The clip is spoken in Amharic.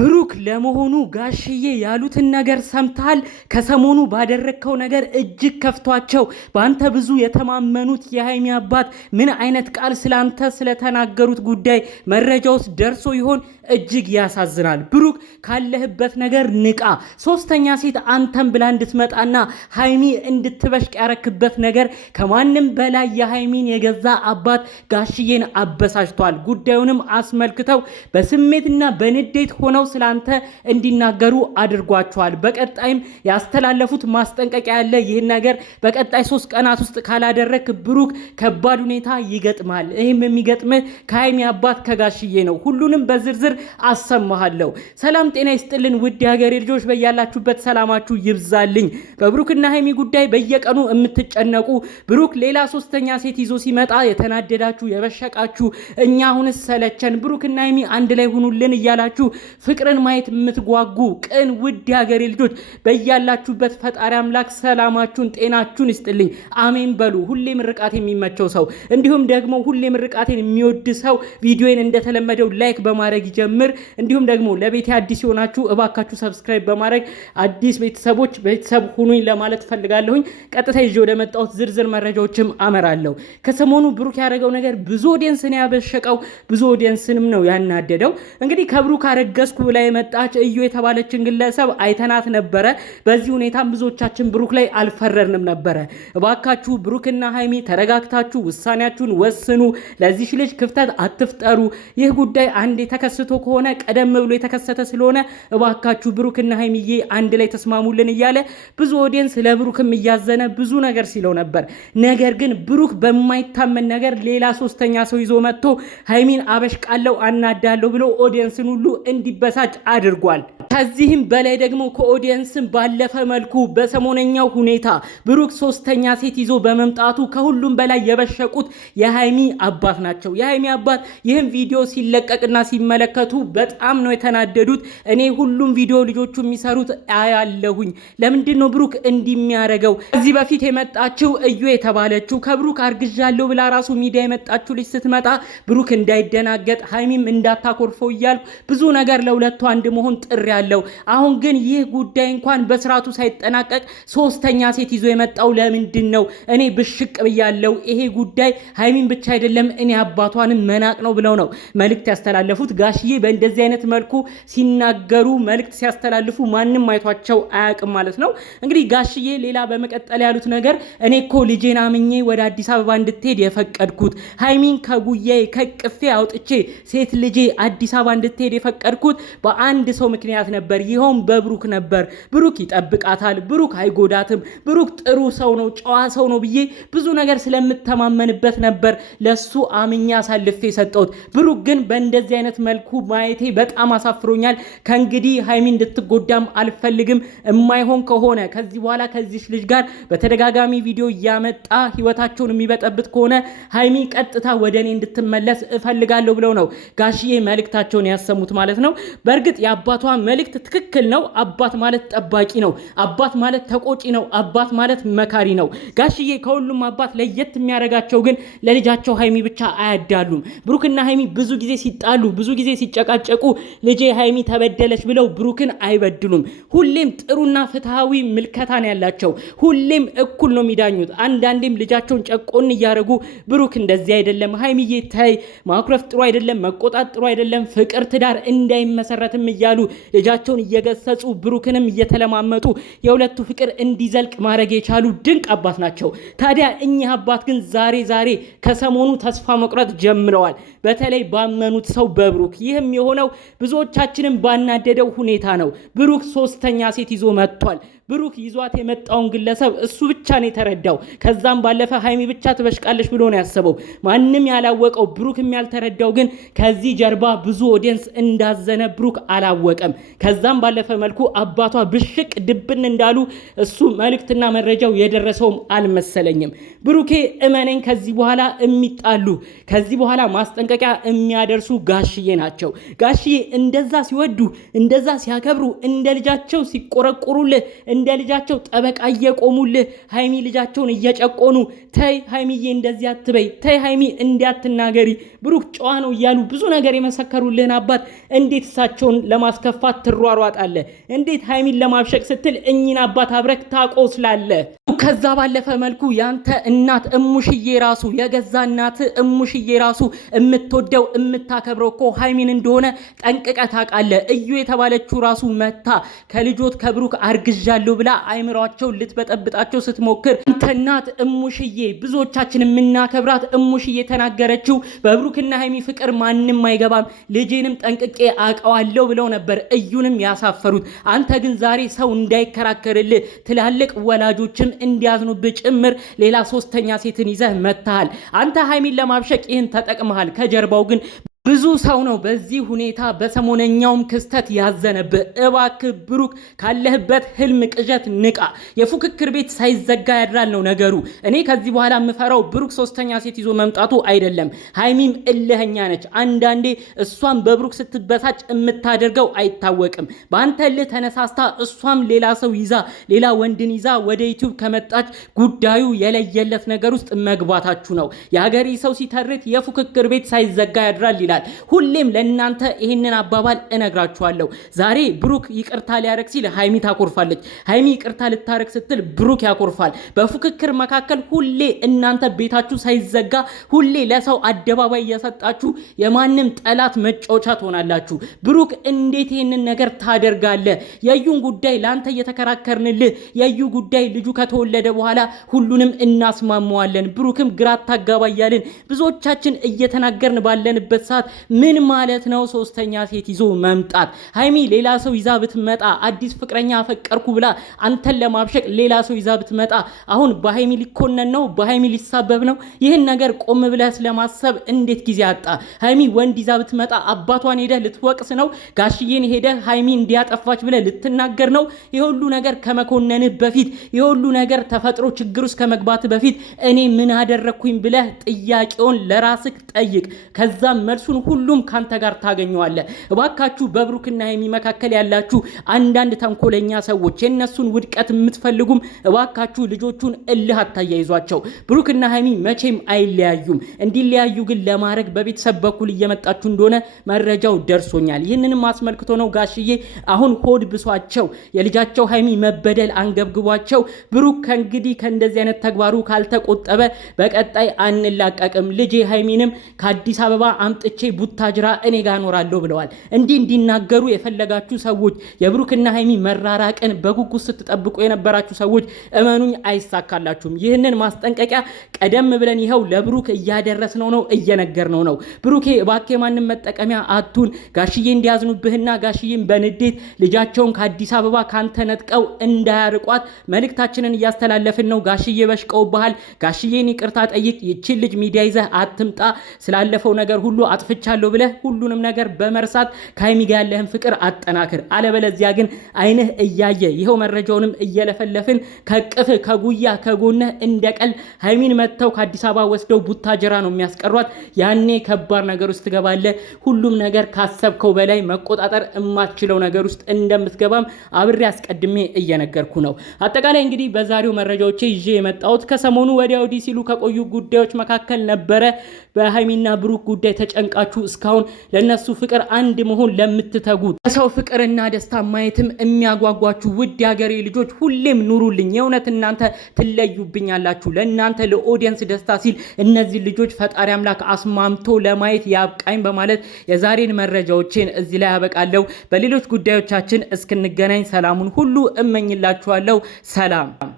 ብሩክ ለመሆኑ ጋሽዬ ያሉትን ነገር ሰምተሃል? ከሰሞኑ ባደረከው ነገር እጅግ ከፍቷቸው በአንተ ብዙ የተማመኑት የሃይሚ አባት ምን አይነት ቃል ስላንተ ስለተናገሩት ጉዳይ መረጃውስ ደርሶ ይሆን? እጅግ ያሳዝናል። ብሩክ ካለህበት ነገር ንቃ። ሶስተኛ ሴት አንተን ብላ እንድትመጣና ሃይሚ እንድትበሽቅ ያረክበት ነገር ከማንም በላይ የሃይሚን የገዛ አባት ጋሽዬን አበሳጭቷል። ጉዳዩንም አስመልክተው በስሜትና በንዴት ሆነው ስላንተ እንዲናገሩ አድርጓቸዋል። በቀጣይም ያስተላለፉት ማስጠንቀቂያ ያለ ይህን ነገር በቀጣይ 3 ቀናት ውስጥ ካላደረክ ብሩክ ከባድ ሁኔታ ይገጥማል። ይህም የሚገጥምህ ከሃይሚ አባት ከጋሽዬ ነው። ሁሉንም በዝርዝር አሰማሃለሁ። ሰላም ጤና ይስጥልን ውድ የሀገሬ ልጆች፣ በያላችሁበት ሰላማችሁ ይብዛልኝ። በብሩክና ሃይሚ ጉዳይ በየቀኑ የምትጨነቁ ብሩክ ሌላ ሶስተኛ ሴት ይዞ ሲመጣ የተናደዳችሁ የበሸቃችሁ፣ እኛ አሁንስ ሰለቸን ብሩክና ሃይሚ አንድ ላይ ሁኑልን እያላችሁ ፍቅርን ማየት የምትጓጉ ቅን ውድ የሀገሬ ልጆች በያላችሁበት ፈጣሪ አምላክ ሰላማችሁን ጤናችሁን ይስጥልኝ። አሜን በሉ። ሁሌ ምርቃት የሚመቸው ሰው እንዲሁም ደግሞ ሁሌ ምርቃቴን የሚወድ ሰው ቪዲዮን እንደተለመደው ላይክ በማድረግ ይጀምር። እንዲሁም ደግሞ ለቤቴ አዲስ የሆናችሁ እባካችሁ ሰብስክራይብ በማድረግ አዲስ ቤተሰብ ሁኑኝ ለማለት ፈልጋለሁኝ። ቀጥታ ይዤ ወደ መጣሁት ዝርዝር መረጃዎችም አመራለሁ። ከሰሞኑ ብሩክ ያደረገው ነገር ብዙ ኦዲየንስን ያበሸቀው፣ ብዙ ኦዲየንስንም ነው ያናደደው። እንግዲህ ከብሩክ አረገዝኩ ብላ የመጣች እዩ የተባለችን ግለሰብ አይተናት ነበረ። በዚህ ሁኔታም ብዙዎቻችን ብሩክ ላይ አልፈረርንም ነበረ። እባካችሁ ብሩክና ሃይሚ ተረጋግታችሁ ውሳኔያችሁን ወስኑ። ለዚህ ልጅ ክፍተት አትፍጠሩ። ይህ ጉዳይ አንድ ተከስቶ ከሆነ ቀደም ብሎ የተከሰተ ስለሆነ እባካችሁ ብሩክና ሃይሚዬ አንድ ላይ ተስማሙልን እያለ ብዙ ኦዲየንስ ለብሩክም እያዘነ ብዙ ነገር ሲለው ነበር። ነገር ግን ብሩክ በማይታመን ነገር ሌላ ሶስተኛ ሰው ይዞ መጥቶ ሃይሚን አበሽቃለሁ አናዳለሁ ብሎ ኦዲየንስን ሁሉ እንዲበሳጭ አድርጓል። ከዚህም በላይ ደግሞ ከኦዲየንስን ባለፈ መልኩ በሰሞነኛው ሁኔታ ብሩክ ሶስተኛ ሴት ይዞ በመምጣቱ ከሁሉም በላይ የበሸቁት የሃይሚ አባት ናቸው። የሃይሚ አባት ይህን ቪዲዮ ሲለቀቅና ሲመለከቱ በጣም ነው የተናደዱት። እኔ ሁሉም ቪዲዮ ልጆቹ የሚሰሩት አያለሁኝ፣ ለምንድን ነው ብሩክ እንዲህ የሚያደርገው? ከዚህ በፊት የመጣችው እዩ የተባለችው ከብሩክ አርግዣለሁ ብላ ራሱ ሚዲያ የመጣችው ልጅ ስትመጣ ብሩክ እንዳይደናገጥ ሃይሚም እንዳታኮርፈው እያልኩ ብዙ ነገር ለሁለቱ አንድ መሆን ጥሪ ያለው። አሁን ግን ይህ ጉዳይ እንኳን በስርዓቱ ሳይጠናቀቅ ሶስተኛ ሴት ይዞ የመጣው ለምንድን ነው? እኔ ብሽቅ ብያለሁ። ይሄ ጉዳይ ሃይሚን ብቻ አይደለም እኔ አባቷንም መናቅ ነው ብለው ነው መልእክት ያስተላለፉት። ጋሽዬ በእንደዚህ አይነት መልኩ ሲናገሩ መልእክት ሲያስተላልፉ ማንም አይቷቸው አያውቅም ማለት ነው። እንግዲህ ጋሽዬ ሌላ በመቀጠል ያሉት ነገር እኔ እኮ ልጄን አምኜ ወደ አዲስ አበባ እንድትሄድ የፈቀድኩት ሃይሚን ከጉያዬ ከቅፌ አውጥቼ ሴት ልጄ አዲስ አበባ እንድትሄድ የፈቀድኩት በአንድ ሰው ምክንያት ነበር። ይኸውም በብሩክ ነበር። ብሩክ ይጠብቃታል፣ ብሩክ አይጎዳትም፣ ብሩክ ጥሩ ሰው ነው፣ ጨዋ ሰው ነው ብዬ ብዙ ነገር ስለምተማመንበት ነበር ለሱ አምኜ አሳልፌ ሰጠሁት። ብሩክ ግን በእንደዚህ አይነት መልኩ ማየቴ በጣም አሳፍሮኛል። ከእንግዲህ ሃይሚ እንድትጎዳም አልፈልግም። የማይሆን ከሆነ ከዚህ በኋላ ከዚህ ልጅ ጋር በተደጋጋሚ ቪዲዮ እያመጣ ህይወታቸውን የሚበጠብጥ ከሆነ ሃይሚ ቀጥታ ወደ እኔ እንድትመለስ እፈልጋለሁ ብለው ነው ጋሽዬ መልእክታቸውን ያሰሙት ማለት ነው። በእርግጥ የአባቷ መልእክት ትክክል ነው። አባት ማለት ጠባቂ ነው። አባት ማለት ተቆጪ ነው። አባት ማለት መካሪ ነው። ጋሽዬ ከሁሉም አባት ለየት የሚያደርጋቸው ግን ለልጃቸው ሃይሚ ብቻ አያዳሉም። ብሩክና ሃይሚ ብዙ ጊዜ ሲጣሉ፣ ብዙ ጊዜ ሲጨቃጨቁ ልጄ ሃይሚ ተበደለች ብለው ብሩክን አይበድሉም። ሁሌም ጥሩና ፍትሃዊ ምልከታን ያላቸው፣ ሁሌም እኩል ነው የሚዳኙት። አንዳንዴም ልጃቸውን ጨቆን እያደረጉ ብሩክ እንደዚህ አይደለም ሃይሚዬ ተይ፣ ማኩረፍ ጥሩ አይደለም፣ መቆጣት ጥሩ አይደለም፣ ፍቅር ትዳር እንዳይመሰረትም እያሉ ልጃቸውን እየገሰጹ ብሩክንም እየተለማመጡ የሁለቱ ፍቅር እንዲዘልቅ ማድረግ የቻሉ ድንቅ አባት ናቸው። ታዲያ እኚህ አባት ግን ዛሬ ከሰሞኑ ተስፋ መቁረጥ ጀምረዋል። በተለይ ባመኑት ሰው በብሩክ። ይህም የሆነው ብዙዎቻችንን ባናደደው ሁኔታ ነው። ብሩክ ሶስተኛ ሴት ይዞ መጥቷል። ብሩክ ይዟት የመጣውን ግለሰብ እሱ ብቻ ነው የተረዳው። ከዛም ባለፈ ሃይሚ ብቻ ትበሽቃለች ብሎ ነው ያሰበው። ማንም ያላወቀው ብሩክም ያልተረዳው ግን ከዚህ ጀርባ ብዙ ኦዲየንስ እንዳዘነ ብሩክ አላወቀም። ከዛም ባለፈ መልኩ አባቷ ብሽቅ ድብን እንዳሉ እሱ መልእክትና መረጃው የደረሰውም አልመሰለኝም። ብሩኬ እመነኝ፣ ከዚህ በኋላ የሚጣሉ ከዚህ በኋላ ማስጠንቀቂያ የሚያደርሱ ጋሽዬ ናቸው። ጋሽዬ እንደዛ ሲወዱ እንደዛ ሲያከብሩ እንደ ልጃቸው ሲቆረቁሩልህ እንደ ልጃቸው ጠበቃ እየቆሙልህ ሃይሚ ልጃቸውን እየጨቆኑ ተይ ሃይሚዬ እንደዚህ አትበይ፣ ተይ ሃይሚ እንዲያትናገሪ ብሩክ ጨዋ ነው እያሉ ብዙ ነገር የመሰከሩልህን አባት እንዴት እሳቸውን ለማስከፋት ትሯሯጣለህ? እንዴት ሀይሚን ለማብሸቅ ስትል እኚህን አባት አብረክ ታቆስላለህ? ከዛ ባለፈ መልኩ ያንተ እናት እሙሽዬ ራሱ የገዛ እናት እሙሽዬ ራሱ የምትወደው የምታከብረው እኮ ሀይሚን እንደሆነ ጠንቅቀህ ታውቃለህ። እዩ የተባለችው ራሱ መታ ከልጆት ከብሩክ አርግዣለሁ ብላ አይምሯቸው ልትበጠብጣቸው ስትሞክር አንተ እናት እሙሽዬ ብዙዎቻችን የምናከብራት እሙሽዬ ተናገረችው በብሩክና ሀይሚ ፍቅር ማንም አይገባም ልጄንም ጠንቅቄ አውቀዋለሁ ብለው ነበር እዩንም ያሳፈሩት። አንተ ግን ዛሬ ሰው እንዳይከራከርልህ ትላልቅ ወላጆችም እንዲያዝኑብህ ጭምር ሌላ ሶስተኛ ሴትን ይዘህ መጥተሃል። አንተ ሀይሚን ለማብሸቅ ይህን ተጠቅመሃል። ከጀርባው ግን ብዙ ሰው ነው በዚህ ሁኔታ በሰሞነኛውም ክስተት ያዘነብህ። እባክህ ብሩክ ካለህበት ህልም ቅዠት ንቃ። የፉክክር ቤት ሳይዘጋ ያድራል ነው ነገሩ። እኔ ከዚህ በኋላ የምፈራው ብሩክ ሶስተኛ ሴት ይዞ መምጣቱ አይደለም። ሀይሚም እልህኛ ነች። አንዳንዴ እሷም በብሩክ ስትበሳጭ የምታደርገው አይታወቅም። በአንተ እልህ ተነሳስታ እሷም ሌላ ሰው ይዛ ሌላ ወንድን ይዛ ወደ ዩቲዩብ ከመጣች ጉዳዩ የለየለት ነገር ውስጥ መግባታችሁ ነው። የሀገሬ ሰው ሲተርት የፉክክር ቤት ሳይዘጋ ያድራል ይላል። ሁሌም ለእናንተ ይህንን አባባል እነግራችኋለሁ። ዛሬ ብሩክ ይቅርታ ሊያረግ ሲል ሀይሚ ታኮርፋለች። ሀይሚ ይቅርታ ልታረግ ስትል ብሩክ ያኮርፋል። በፉክክር መካከል ሁሌ እናንተ ቤታችሁ ሳይዘጋ ሁሌ ለሰው አደባባይ እየሰጣችሁ የማንም ጠላት መጫወቻ ትሆናላችሁ። ብሩክ እንዴት ይህንን ነገር ታደርጋለህ? የዩን ጉዳይ ለአንተ እየተከራከርንልህ የዩ ጉዳይ ልጁ ከተወለደ በኋላ ሁሉንም እናስማመዋለን። ብሩክም ግራ ታጋባ እያልን ብዙዎቻችን እየተናገርን ባለንበት ሰዓት ምን ማለት ነው ሶስተኛ ሴት ይዞ መምጣት? ሀይሚ ሌላ ሰው ይዛ ብትመጣ አዲስ ፍቅረኛ አፈቀርኩ ብላ አንተን ለማብሸቅ ሌላ ሰው ይዛ ብትመጣ አሁን በሀይሚ ሊኮነን ነው? በሀይሚ ሊሳበብ ነው? ይህን ነገር ቆም ብለህ ስለማሰብ እንዴት ጊዜ አጣ? ሀይሚ ወንድ ይዛ ብትመጣ አባቷን ሄደህ ልትወቅስ ነው? ጋሽዬን ሄደህ ሀይሚ እንዲያጠፋች ብለህ ልትናገር ነው? የሁሉ ነገር ከመኮነንህ በፊት የሁሉ ነገር ተፈጥሮ ችግር ውስጥ ከመግባት በፊት እኔ ምን አደረኩኝ ብለህ ጥያቄውን ለራስህ ጠይቅ። ከዛም መልሱን ሁሉም ካንተ ጋር ታገኘዋለህ። እባካችሁ በብሩክና ሀይሚ መካከል ያላችሁ አንዳንድ ተንኮለኛ ሰዎች የነሱን ውድቀት የምትፈልጉም እባካችሁ ልጆቹን እልህ አታያይዟቸው። ብሩክና ሀይሚ መቼም አይለያዩም። እንዲለያዩ ግን ለማድረግ በቤተሰብ በኩል እየመጣችሁ እንደሆነ መረጃው ደርሶኛል። ይህንንም አስመልክቶ ነው ጋሽዬ አሁን ሆድ ብሷቸው የልጃቸው ሀይሚ መበደል አንገብግቧቸው ብሩክ ከእንግዲህ ከእንደዚህ አይነት ተግባሩ ካልተቆጠበ በቀጣይ አንላቀቅም፣ ልጄ ሀይሚንም ከአዲስ አበባ አምጥቼ ቡታጅራ እኔ ጋር እኖራለሁ ብለዋል። እንዲናገሩ የፈለጋችሁ ሰዎች የብሩክና ሀይሚ መራራቅን በጉጉት ስትጠብቁ የነበራችሁ ሰዎች እመኑኝ አይሳካላችሁም። ይህንን ማስጠንቀቂያ ቀደም ብለን ይኸው ለብሩክ እያደረስነው ነው፣ እየነገርነው ነው። ብሩኬ እባክህ ማንም መጠቀሚያ አቱን ጋሽዬ እንዲያዝኑብህና ጋሽዬን በንዴት ልጃቸውን ከአዲስ አበባ ካንተ ነጥቀው እንዳያርቋት መልእክታችንን እያስተላለፍን ነው። ጋሽዬ በሽቀውብሃል። ጋሽዬን ይቅርታ ጠይቅ። ይችን ልጅ ሚዲያ ይዘህ አትምጣ። ስላለፈው ነገር ሁሉ አጥፍቻለሁ ብለህ ሁሉንም ነገር በመርሳት ከሀይሚ ጋር ያለህን ፍቅር አጠናክር። አለበለዚያ ግን አይንህ እያየ ይኸው መረጃውንም እየለፈለፍን ከቅፍህ ከጉያ ከጎንህ እንደቀል ሀይሚን መጥተው ከአዲስ አበባ ወስደው ቡታጅራ ነው የሚያስቀሯት። ያኔ ከባድ ነገር ውስጥ ትገባለህ። ሁሉም ነገር ካሰብከው በላይ መቆጣጠር የማትችለው ነገር ውስጥ እንደምትገባም አብሬ አስቀድሜ እየነገርኩ ነው። አጠቃላይ እንግዲህ በዛሬው መረጃዎቼ ይዤ የመጣሁት ከሰሞኑ ወዲያ ወዲህ ሲሉ ከቆዩ ጉዳዮች መካከል ነበረ። በሀይሚና ብሩክ ጉዳይ ተጨንቃችሁ እስካሁን ለነሱ ፍቅር አንድ መሆን ለምትተጉት ሰው ፍቅርና ደስታ ማየትም የሚያጓጓችሁ ውድ የሀገሬ ልጆች ሁሌም ኑሩልኝ። የእውነት እናንተ ትለዩብኛላችሁ። ለእናንተ ለኦዲየንስ ደስታ ሲል እነዚህ ልጆች ፈጣሪ አምላክ አስማምቶ ለማየት ያብቃኝ በማለት የዛሬን መረጃዎችን እዚህ ላይ ያበቃለሁ። በሌሎች ጉዳዮቻችን እስክንገናኝ ሰላሙን ሁሉ እመኝላችኋለሁ። ሰላም።